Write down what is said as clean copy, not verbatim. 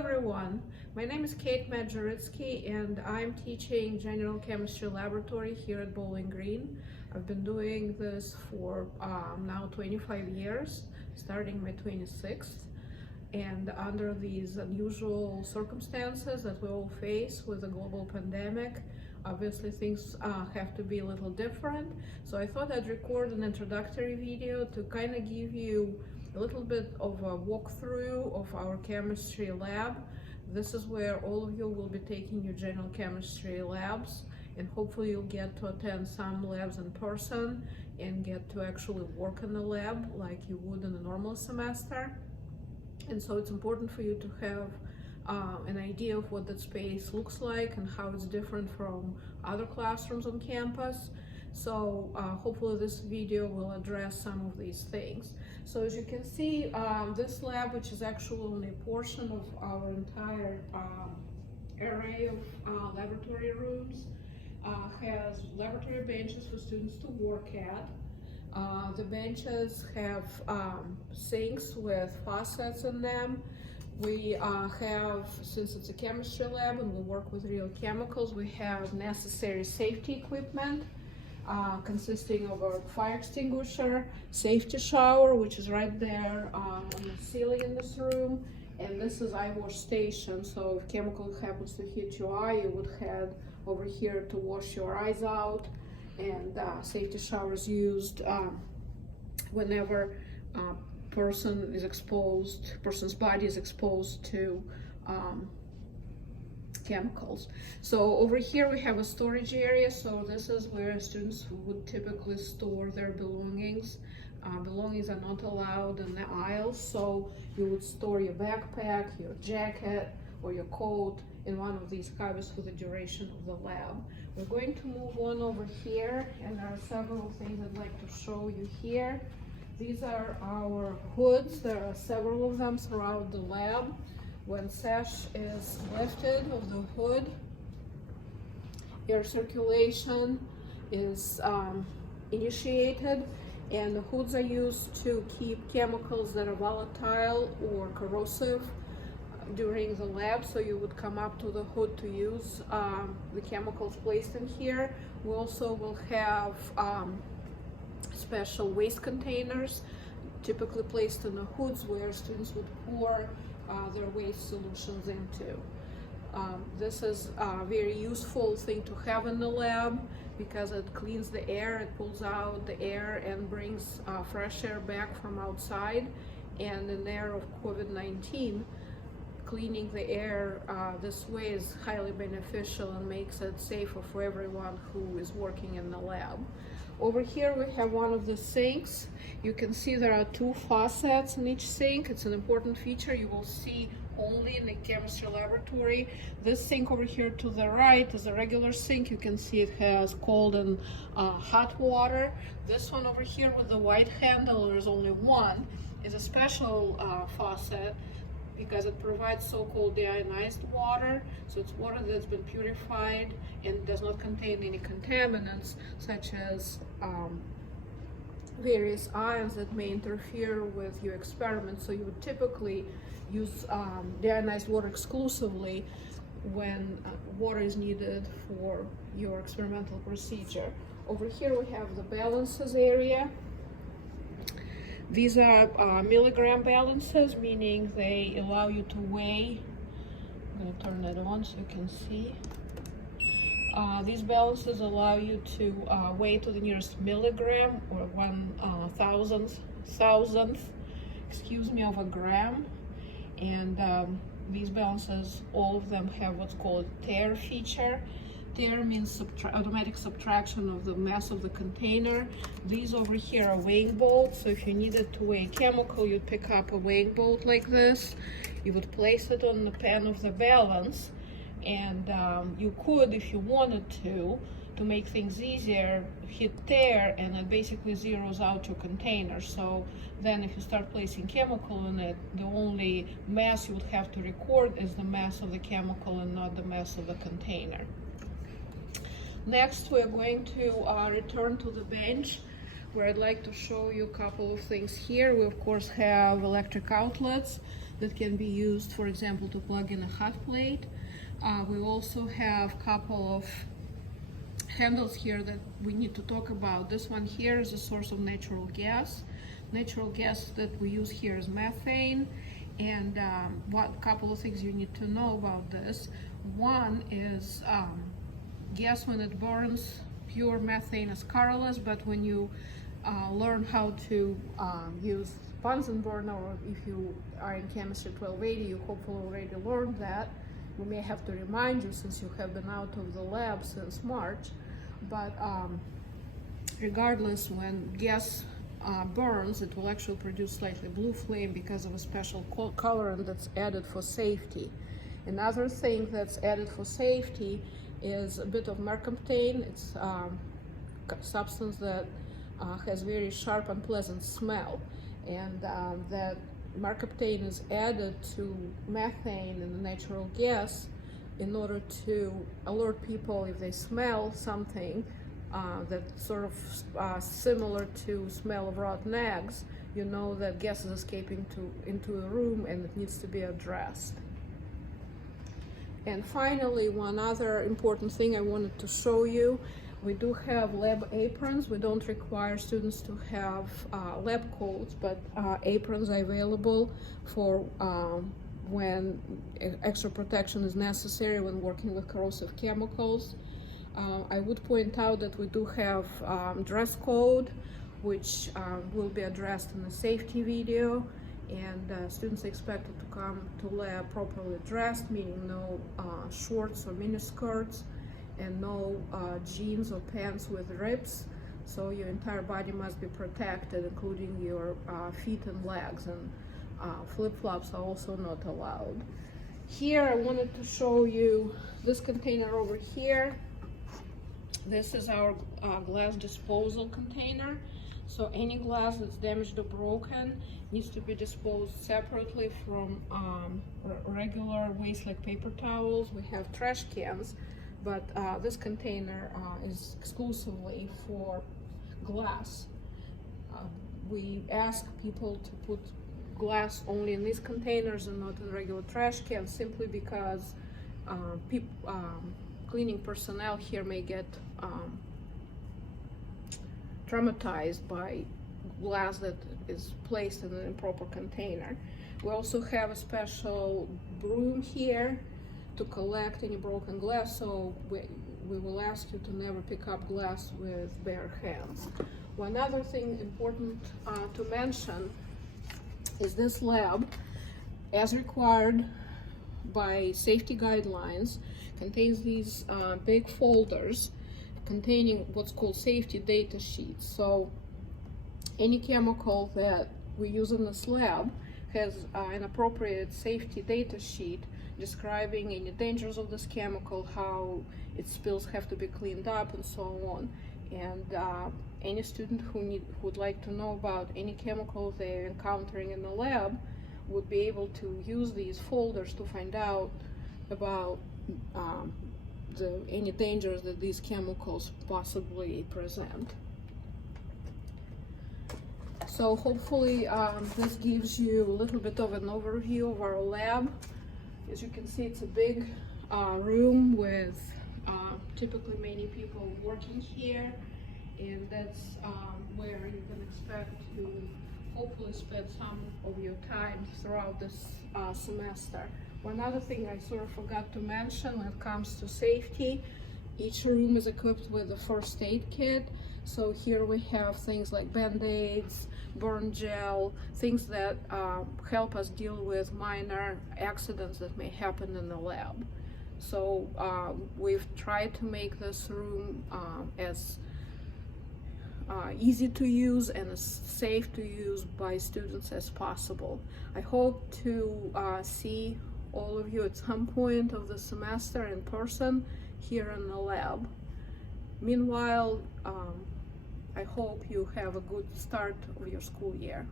everyone, my name is Kate Majoritsky and I'm teaching General Chemistry Laboratory here at Bowling Green. I've been doing this for now 25 years, starting my 26th. And under these unusual circumstances that we all face with a global pandemic, obviously things have to be a little different. So I thought I'd record an introductory video to kind of give you a little bit of a walkthrough of our chemistry lab. This is where all of you will be taking your general chemistry labs, and hopefully you'll get to attend some labs in person and get to actually work in the lab like you would in a normal semester. And so it's important for you to have an idea of what that space looks like and how it's different from other classrooms on campus. So hopefully this video will address some of these things. So as you can see, this lab, which is actually only a portion of our entire array of laboratory rooms, has laboratory benches for students to work at. The benches have sinks with faucets in them. We have, since it's a chemistry lab and we work with real chemicals, we have necessary safety equipment consisting of a fire extinguisher, safety shower, which is right there on the ceiling in this room, and this is eye wash station. So if chemical happens to hit your eye, you would head over here to wash your eyes out. And safety showers used whenever person's body is exposed to chemicals. So over here we have a storage area. So this is where students would typically store their belongings. Belongings are not allowed in the aisles, so you would store your backpack, your jacket, or your coat in one of these cubbies for the duration of the lab. We're going to move on over here, and there are several things I'd like to show you here. These are our hoods. There are several of them throughout the lab. When sash is lifted of the hood, air circulation is initiated, and the hoods are used to keep chemicals that are volatile or corrosive during the lab. So you would come up to the hood to use the chemicals placed in here. We also will have special waste containers typically placed in the hoods where students would pour their waste solutions into. This is a very useful thing to have in the lab because it cleans the air, it pulls out the air and brings fresh air back from outside. And in the era of COVID-19, cleaning the air this way is highly beneficial and makes it safer for everyone who is working in the lab. Over here we have one of the sinks. You can see there are two faucets in each sink. It's an important feature you will see only in the chemistry laboratory. This sink over here to the right is a regular sink. You can see it has cold and hot water. This one over here with the white handle, there is only one, is a special faucet because it provides so-called deionized water. So it's water that's been purified and does not contain any contaminants such as various ions that may interfere with your experiment. So you would typically use deionized water exclusively when water is needed for your experimental procedure. Over here we have the balances area. These are milligram balances, meaning they allow you to weigh. I'm going to turn that on so you can see. These balances allow you to weigh to the nearest milligram or 1,000th, of a gram. And these balances, all of them have what's called tare feature. Tare means automatic subtraction of the mass of the container. These over here are weighing bolts. So if you needed to weigh a chemical, you'd pick up a weighing bolt like this. You would place it on the pen of the balance, and you could, if you wanted to make things easier, hit tare, and it basically zeroes out your container. So then if you start placing chemical in it, the only mass you would have to record is the mass of the chemical and not the mass of the container. Next, we're going to return to the bench where I'd like to show you a couple of things here. We of course have electric outlets. that can be used, for example, to plug in a hot plate. We also have a couple of handles here that we need to talk about. This one here is a source of natural gas. Natural gas that we use here is methane. And what couple of things you need to know about this. One is gas, when it burns, pure methane is colorless, but when you learn how to use Bunsen burner, or if you are in chemistry 1280, you hopefully already learned that. We may have to remind you since you have been out of the lab since March, but regardless, when gas burns, it will actually produce slightly blue flame because of a special colorant that's added for safety. Another thing that's added for safety is a bit of mercaptan. It's a substance that has very sharp, unpleasant smell, and that mercaptan is added to methane in the natural gas in order to alert people if they smell something that's sort of similar to smell of rotten eggs. You know that gas is escaping into the room and it needs to be addressed. And finally, one other important thing I wanted to show you. We do have lab aprons. We don't require students to have lab coats, but aprons are available for when extra protection is necessary when working with corrosive chemicals. I would point out that we do have dress code, which will be addressed in the safety video, and students are expected to come to lab properly dressed, meaning no shorts or miniskirts, and no jeans or pants with rips. So your entire body must be protected, including your feet and legs, and flip-flops are also not allowed. Here I wanted to show you this container over here. This is our glass disposal container. So any glass that's damaged or broken needs to be disposed separately from regular waste like paper towels. We have trash cans, but this container is exclusively for glass. We ask people to put glass only in these containers and not in regular trash cans, simply because cleaning personnel here may get traumatized by glass that is placed in an improper container. We also have a special broom here to collect any broken glass, so we will ask you to never pick up glass with bare hands. One other thing important to mention is this lab, as required by safety guidelines, contains these big folders containing what's called safety data sheets. So any chemical that we use in this lab has an appropriate safety data sheet describing any dangers of this chemical, how its spills have to be cleaned up, and so on. And any student who would like to know about any chemical they're encountering in the lab would be able to use these folders to find out about any dangers that these chemicals possibly present. So hopefully this gives you a little bit of an overview of our lab. As you can see, it's a big room with typically many people working here, and that's where you can expect to hopefully spend some of your time throughout this semester. One other thing I sort of forgot to mention when it comes to safety, each room is equipped with a first aid kit. So here we have things like Band-Aids, burn gel, things that help us deal with minor accidents that may happen in the lab. So we've tried to make this room as easy to use and as safe to use by students as possible. I hope to see all of you at some point of the semester in person here in the lab. Meanwhile, I hope you have a good start of your school year.